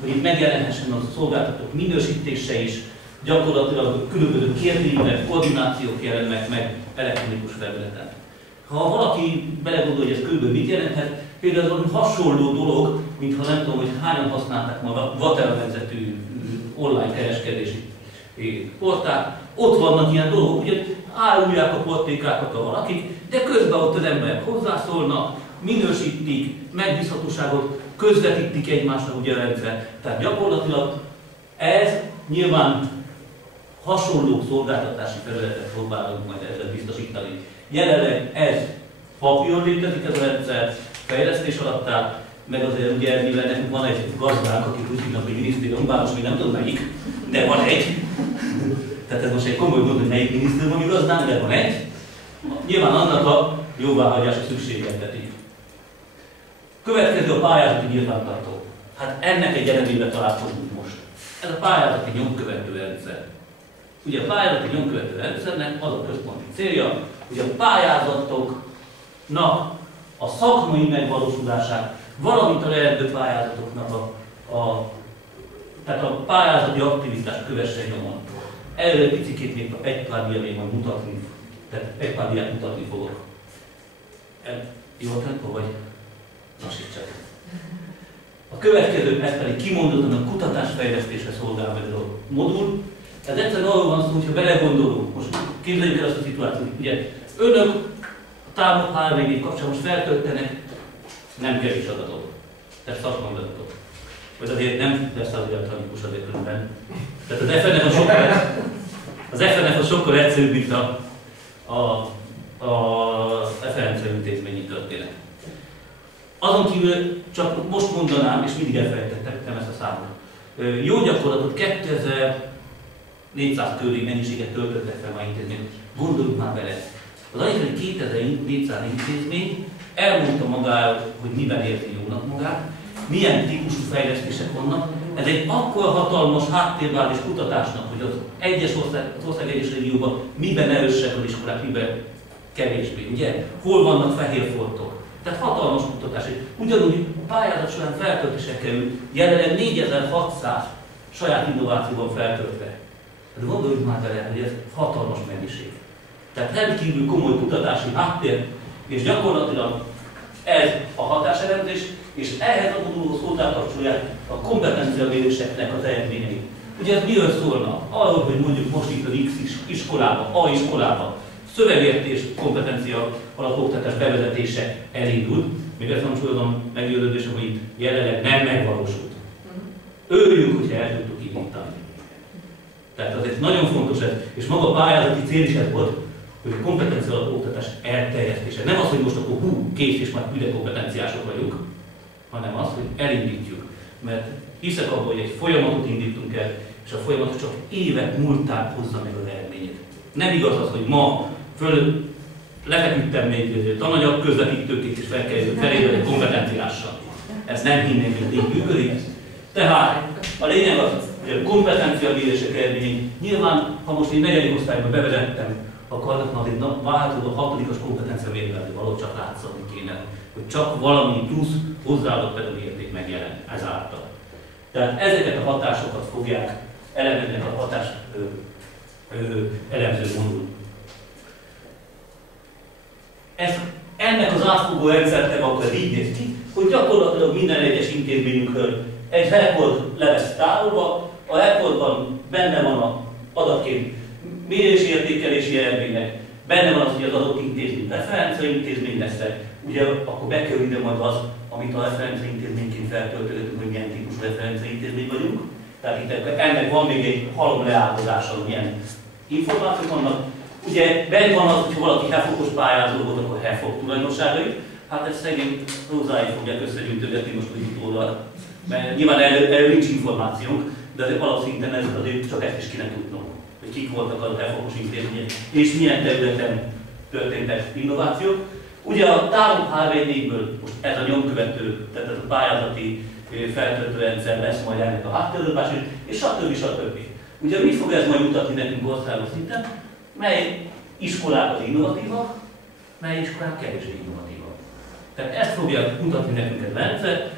hogy itt megjelenhessen a szolgáltatók minősítése is, gyakorlatilag különböző kérdőívek, koordinációk jelennek meg elektronikus felületen. Ha valaki belegondol, hogy ez körülbelül mit jelenthet, például az hasonló dolog, mintha nem tudom, hogy hányan használták ma a Vatel vezető online kereskedési portát. Ott vannak ilyen dolgok, hogy árulják a portékákat a valakik, de közben ott az emberek hozzászólnak, minősítik, megbízhatóságot közvetítik egymásra ugye a rendszer. Tehát gyakorlatilag ez nyilván hasonló szolgáltatási felületet próbálunk majd ezzel biztosítani. Jelenleg ez papíron létezik ez a rendszer, fejlesztés alatt áll, meg azért ugye mivel nekünk van egy gazdánk, akik úgy hívnak, hogy minisztérium, bár most még nem tudom melyik, de van egy. Tehát ez most egy komoly gond, hogy melyik minisztériumi gazdánk, de van egy. Nyilván annak a jóváhagyása szükségelteti. Következő a pályázati nyilvántartó. Hát ennek egy elemében találkozunk most. Ez a pályázati nyomkövető rendszer. Ugye a pályázati nyomkövető rendszernek az a központi célja, hogy a pályázatoknak a szakmai megvalósulását, valamint a lehető pályázatoknak tehát a pályázati aktivitást kövesse nyomon. Erről egy picit még egy pár diát majd mutatni, tehát egy pár diát mutatni fogok. Jó tempó vagy? Lassítsák. A következő, ez pedig kimondottan a kutatásfejlesztésre szolgál meg a modul. Ez egyszerűen arról van szó, hogyha belegondolunk, most képzeljük el azt a szituációt, ugye önök a támok HRVG kapcsán most feltöltenek nem kevés adatot, tehát szakmai adatot. Vagy azért nem lesz az elektronikus azért különben. Tehát az FNF sokkal egyszerűbb, mint a referencia intézményi történet. Azon kívül csak most mondanám, és mindig elfelejtettem ezt a számot. Jó gyakorlatot 2400 körüli mennyiséget töltöttek fel már intézmény. Gondoljuk már bele. Az alig 2400 intézmény elmondta magáról, hogy miben érti jónak magát, milyen típusú fejlesztések vannak. Ez egy akkora hatalmas háttérbázis kutatásnak, hogy az ország egyes régióban miben erősek az iskolák, miben kevésbé. Ugye? Hol vannak fehér foltok? Tehát hatalmas kutatás. Ugyanúgy a pályázat során feltöltése kerül, jelenleg 4600 saját innovációban feltöltve. De gondoljuk már vele, hogy ez hatalmas mennyiség. Tehát rendkívül komoly kutatási háttér, és gyakorlatilag ez a hatáselemzés, és ehhez a modulhoz hozzákapcsolják a kompetenciaméréseknek az eredményei. Ugye ez miről szólna? Arról, hogy mondjuk most itt az X iskolában, A iskolában szövegértés, kompetencia alapoktatás bevezetése elindult, még ezt nem tudom meggyőződésem, hogy itt jelenleg nem megvalósult. Örüljünk, hogyha el tudtuk indítani. Tehát azért nagyon fontos ez, és maga a pályázati cél is ez volt, hogy a kompetencia alapoktatás elterjesztése. Nem az, hogy most akkor kész és már üde kompetenciások vagyunk, hanem az, hogy elindítjuk. Mert hiszek abban, hogy egy folyamatot indítunk el, és a folyamatot csak évek múltán hozza meg az eredményét. Nem igaz az, hogy ma lefeküdtem még tananyag közvetítőként és felkerülök egy kompetenciással. Ezt nem hinném, hogy így működik. Tehát a lényeg az, hogy a kompetenciamérések eredményei, nyilván, ha most én 4. osztályban bevezettem, akkor annak már egy változó 6-as kompetenciamérésre való csak látszani kéne, hogy csak valami plusz hozzáadott pedagógiai érték megjelen ezáltal. Tehát ezeket a hatásokat fogják elemezni a hatás elemző modul. Ennek az átfogó rendszernek akkor így néz ki, hogy gyakorlatilag minden egyes intézményünkről egy rekord le lesz tárolva, a rekordban benne van az adatként mérési értékelési eredmények, benne van az, hogy az adott intézmény referencia intézmény lesz, ugye akkor bekerül ide majd az, amit a referencia intézményként feltöltöttünk, hogy milyen típusú referencia intézmény vagyunk. Tehát itt ennek van még egy halom leállozása, hogy milyen információk vannak. Ugye benne van az, hogy valaki HEFOK-os pályázó volt, akkor HEFOK tulajdonságait. Hát ezt szegény hozzáig fogják összegyűjtögetni most úgy utólag. Mert nyilván erről nincs információnk, de azért alapszinten ez azért csak ezt is kéne tudnunk, hogy kik voltak a HEFOK-os intézmények, és milyen területen történtek innovációk. Ugye a távok HRVD-ből most ez a nyomkövető, tehát ez a pályázati feltöltőrendszer lesz majd ennek a háttérőbás, és stb. Ugye mit fog ez majd mutatni nekünk országos szinten? Mely iskolák az innovatívak, mely iskolák kevésbé innovatívak. Tehát ezt fogja mutatni nekünk ez a rendszer.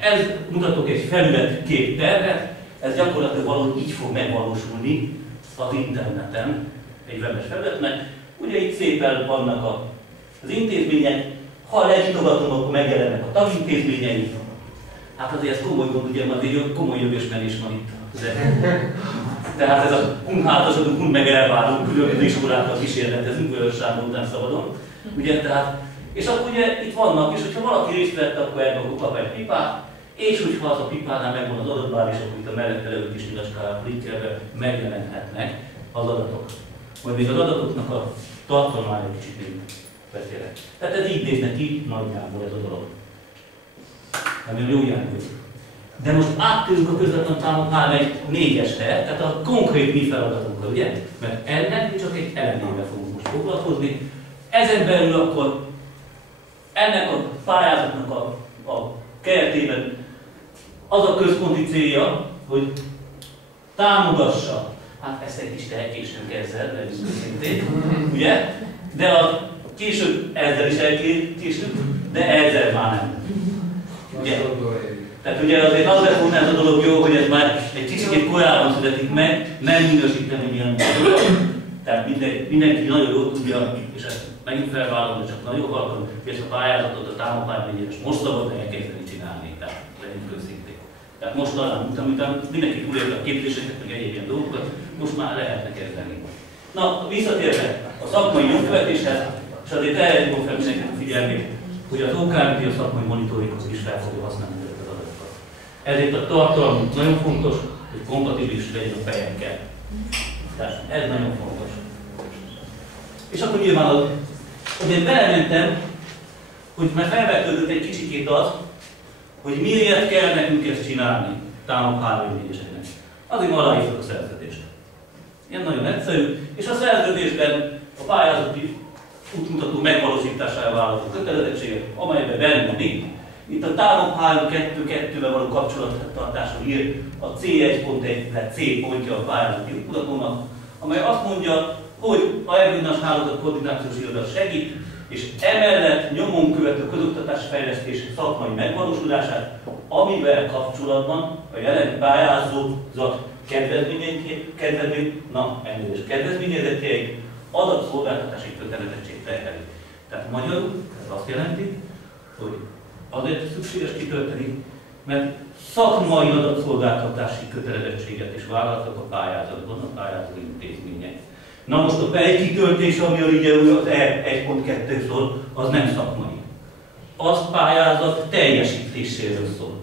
Ez mutatok egy felületkép tervet, ez gyakorlatilag valahogy így fog megvalósulni az interneten, egy webes felületnek. Ugye itt szépen vannak az intézmények, ha legyitogatom, akkor megjelennek a tagintézményei. Hát azért ez komoly gond, ugye azért komoly jövősmerés van itt. Tehát ez a hátazodunk, meg elválunk, különböző iskolákkal kísérletezünk, Vörös Sándor után szabadon. Ugye, tehát, és akkor ugye itt vannak, és hogyha valaki részt vett, akkor ebben kap egy pipát, és hogyha az a pipánál megvan az adatbázis, akkor itt a mellette levő kis nyilaskára klikkelve megjelenhetnek az adatok. Majd még az adatoknak a tartalmára kicsit még beszélek. Tehát ez így nézne ki nagyjából ez a dolog. Nem jó jelentő. De most áttérünk a közvetlen számoknál egy 4-esre, tehát a konkrét mi feladatunkra, ugye? Mert ennek mi csak egy elemével fogunk most foglalkozni. Ezen belül akkor ennek a pályázatnak a keretében az a központi célja, hogy támogassa, hát ezt egy kis elkésünk ezzel, de ez szintén, ugye? De később ezzel is elkésünk, de ezzel már nem. Ugye? Tehát ugye azért az lett volna ez a dolog jó, hogy ez már egy kicsit korábban születik meg, nem minősíteni milyen dolog. Tehát mindenki nagyon jól tudja, és ezt megint felvállalom, de csak nagyon halkan, hogy ezt a pályázatot, a támogatmányért most szabad elkezdeni csinálni. Tehát legyünk őszintén. Tehát most talán, miután mindenki túlélte a képzéseket, meg egyéb ilyen dolgokat, most már lehetne kezdeni. Na, visszatérve a szakmai nyomkövetéshez, és azért erre hívom fel mindenkinek a figyelmét, hogy az OKMT a szakmai monitoringhoz is fel fogja használni ezeket az adatokat. Ezért a tartalmunk nagyon fontos, hogy kompatibilis legyen a fejekkel. Tehát ez nagyon fontos. És akkor nyilván azért belementem, hogy már felvetődött egy kicsikét az, hogy miért kell nekünk ezt csinálni támoghálóintézéseknek. Azért aláírtuk a szerződést. Ilyen nagyon egyszerű, és a szerződésben a pályázati útmutató megvalósítására vállalható kötelezettségek, amelyben benne itt a támogháló 2-2-vel való kapcsolattartásról ír a C1.1, C pontja a pályázati útmutatónak, amely azt mondja, hogy a regionális hálózat koordinációs iroda segít, és emellett nyomon követő közoktatás fejlesztés szakmai megvalósulását, amivel kapcsolatban a jelen pályázózat kedvezményezetjeik adatszolgáltatási kötelezettség terheli. Tehát magyarul ez azt jelenti, hogy azért szükséges kitölteni, mert szakmai adatszolgáltatási kötelezettséget is vállaltak a pályázatban, a pályázó intézmények. Na most a PEI kitöltés, amiről ugye az E1.2 szól, az nem szakmai. Az pályázat teljesítéséről szól.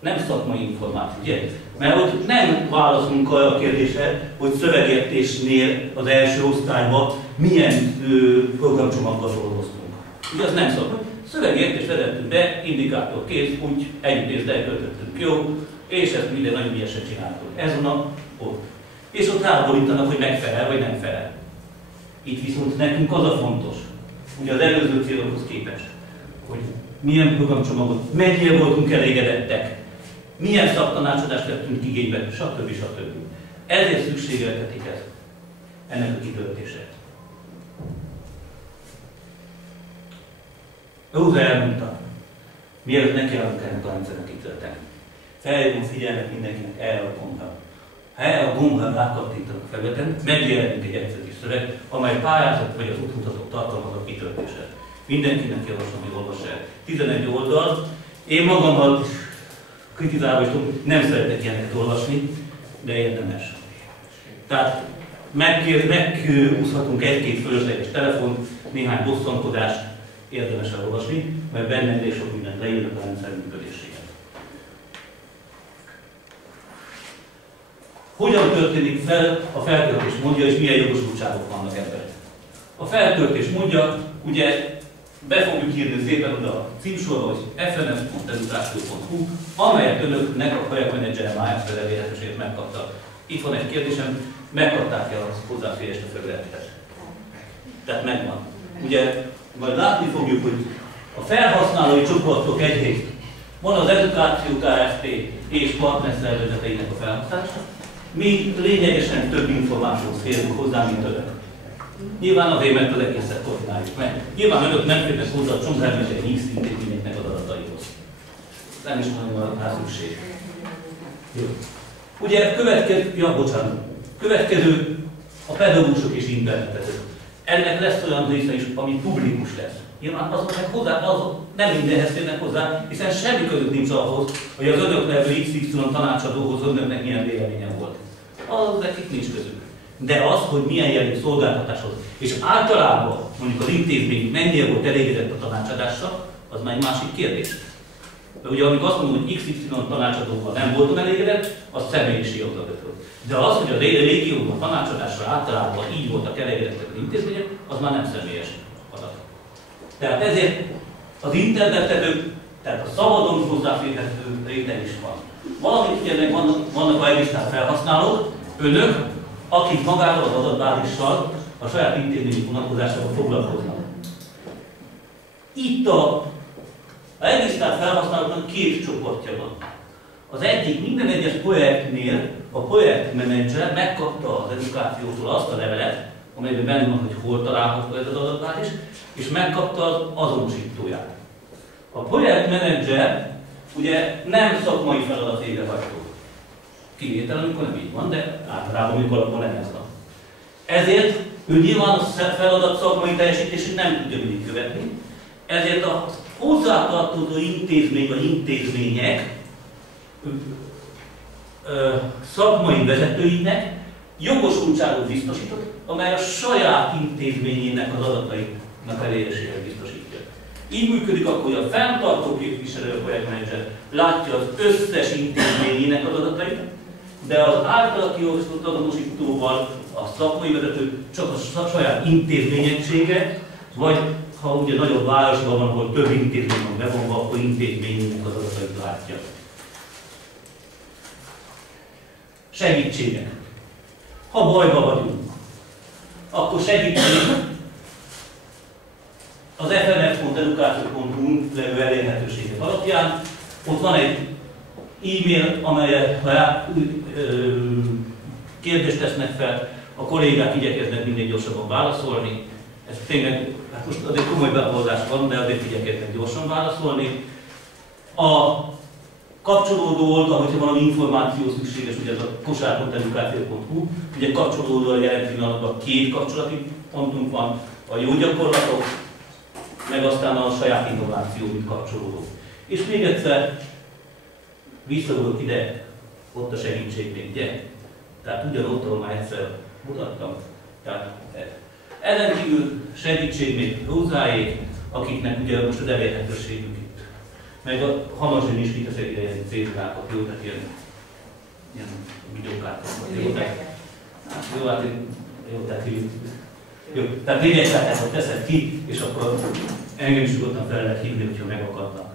Nem szakmai információ, ugye? Mert ott nem válaszolunk arra a kérdésre, hogy szövegértésnél az első osztályban milyen programcsomaggal dolgoztunk. Ugye az nem szakmai. Szövegértést vezettünk be, indikátor kész, úgy egy pénzt elköltöttünk, jó, és ezt minden nagyon ügyesen csináltuk. Ez van ott. És ott ráborítanak, hogy megfelel vagy nem felel. Itt viszont nekünk az a fontos, ugye az előző célokhoz képest, hogy milyen programcsomagot, mennyire voltunk elégedettek, milyen szaktanácsadást vettünk igénybe, stb. Stb. Ezért szükségeltetik ez, ennek a kitöltése. Róza elmondta, mielőtt nekiállunk ennek a rendszernek kitölteni. Felhívom figyelmet mindenkinek erre a gombra. Ha erre a gombra rákattintanak a felületen, megjelenik egy egyszerű szöveg, amely pályázat vagy az útmutatók tartalmaz a kitöltésre. Mindenkinek javaslom, hogy olvassa el. 11 oldal. Én magammal kritizálva is tudom, nem szeretek ilyeneket olvasni, de érdemes. Tehát megúszhatunk egy-két fölösleges telefont, néhány bosszankodást, érdemes elolvasni, mert benne elég sok mindent leírnak a rendszer működésére. Hogyan történik fel a feltöltés módja, és milyen jogosultságok vannak ebben? A feltöltés módja, ugye be fogjuk írni szépen oda a címsorba, hogy fns.edukáció.hu, amelyet önöknek a projektmenedzser MAS elérhetőségét megkapta. Itt van egy kérdésem, megkapták-e a hozzáférést a felülethez? Tehát megvan. Ugye, majd látni fogjuk, hogy a felhasználói csoportok egyrészt van az Edukáció Kft. És partnerszervezeteinek a felhasználása. Mi lényegesen több információt férünk hozzá, mint önök. Nyilván azért, mert az egészet koordináljuk meg. Nyilván önök nem férnek hozzá a csomagrendszer X intézményeknek az adataihoz. nem is nagyon rá szükség. Jó. Ugye következő a pedagógusok és internetetők. Ennek lesz olyan része is, ami publikus lesz. Nyilván azok nem mindenhez férnek hozzá, hiszen semmi közük nincs ahhoz, hogy az önök nevű XY tanácsadóhoz önöknek milyen véleménye volt. Az nekik nincs közük. De az, hogy milyen jellegű szolgáltatáshoz, és általában mondjuk az intézmény mennyire volt elégedett a tanácsadással, az már egy másik kérdés. De ugye amikor azt mondom, hogy XY tanácsadóval nem voltam elégedett, az személyiségi adatot volt. De az, hogy a régióban tanácsadásra általában így voltak elégedettek az intézmények, az már nem személyes adat. Tehát ezért az internetető, tehát a szabadon hozzáférhető réteg is van. Valamint ugye vannak a regisztrált felhasználók, önök, akik magával az adatbázissal a saját intézményi vonatkozásával foglalkoznak. Itt a regisztrált felhasználóknak két csoportja van. Az egyik minden egyes projektnél a projektmenedzser megkapta az edukációtól azt a levelet, amelyben benne van, hogy hol található ez az adatbázis, és megkapta az azonosítóját. A projektmenedzser ugye nem szakmai feladat végrehajtó. Kivétel, amikor nem így van, de általában amikor abban nem ez van. Ezért ő nyilván a feladat szakmai teljesítését nem tudja mindig követni, ezért a hozzátartozó intézmény vagy intézmények szakmai vezetőinek jogosultságot biztosított, amely a saját intézményének az adatainak eléréséhez biztosítja. Így működik akkor, hogy a fenntartó képviselő, a projektmenedzser látja az összes intézményének az adatait, de az általa kiosztott azonosítóval a szakmai vezető csak a saját intézményegysége, vagy ha ugye nagyobb városban van, ahol több intézmény van bevonva, akkor intézményének az adatait látja. Segítségek. Ha bajba vagyunk, akkor segítség az fnf.edukáció.hu levő elérhetőségek alapján. Ott van egy e-mail, amelyre kérdést tesznek fel, a kollégák igyekeznek minél gyorsabban válaszolni. Ez tényleg, hát most azért komoly beavazás van, de azért igyekeznek gyorsan válaszolni. A kapcsolódó oldal, hogyha valami információ szükséges, ugye ez a kosár.edukáció.hu, ugye kapcsolódó oldal jelen pillanatban két kapcsolati pontunk van, a jó gyakorlatok, meg aztán a saját innováció, mint kapcsolódó. És még egyszer visszagondolok ide, ott a segítség ugye? Tehát ugyanott, ahol már egyszer mutattam. Tehát ezen kívül segítség még hozzáék, akiknek ugye most az elérhetőségük itt. Meg hamarosan is kiteszek ide ilyen cédulákat, jó, tehát ilyen videókákat. Jó, tehát még egy kártyát teszek ki, és akkor engem is tudottan fel lehet hívni, hogyha megakadnak.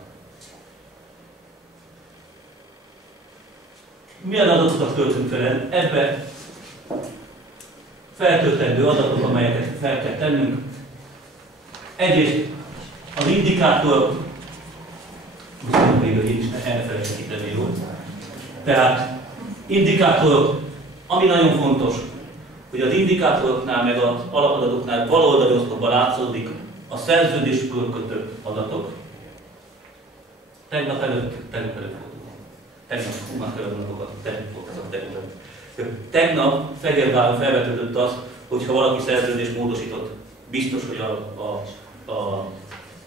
Milyen adatokat töltünk fel? Ebbe feltöltendő adatok, amelyeket fel kell tennünk. Egyrészt az indikátor, most még, hogy én is elfelejtek itt tenni jól. Tehát indikátorok, ami nagyon fontos, hogy az indikátoroknál meg az alapadatoknál baloldali oszlopban látszódik a szerződéskor kötött adatok. Tegnap előtt Fehérváron felvetődött az, hogy ha valaki szerződést módosított, biztos, hogy a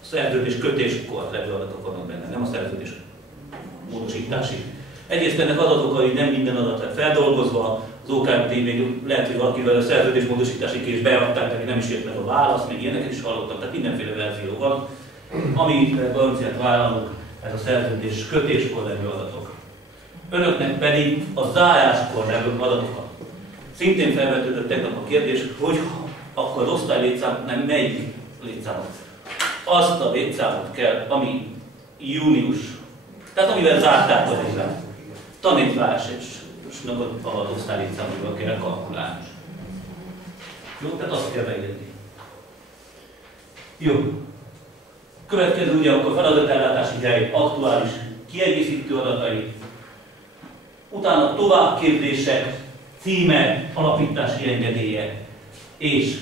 szerződés kötéskor levő adatok vannak benne, nem a szerződés módosítási. Egyrészt ennek adatok, hogy nem minden adat lett feldolgozva, az OKMT még lehet, hogy valakivel a szerződés módosítási kérés beadták, neki nem is jött meg a válasz, még ilyeneket is hallottam, tehát mindenféle verzió van. Ami garanciát vállalunk, ez a szerződés kötéskor levő adatok. Önöknek pedig a záráskor levő adatokat. Szintén felvetődött tegnap a kérdés, hogy akkor az osztálylétszám nem melyik létszámot. Azt a létszámot kell, ami június, tehát amivel zárták az évet. Tanítványosnak az osztálylétszámokból kell kalkulálni. Jó, tehát azt kell beírni. Jó. Következő ugye akkor feladatellátási hely, aktuális kiegészítő adatai, utána továbbképzések, címe, alapítási engedélye, és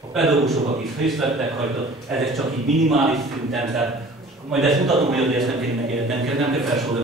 a pedagógusok, akik részt vettek rajta, ezek csak így minimális szinten, tehát Majd ezt mutatom, hogy a DS nem kell, nem kell felsorolni.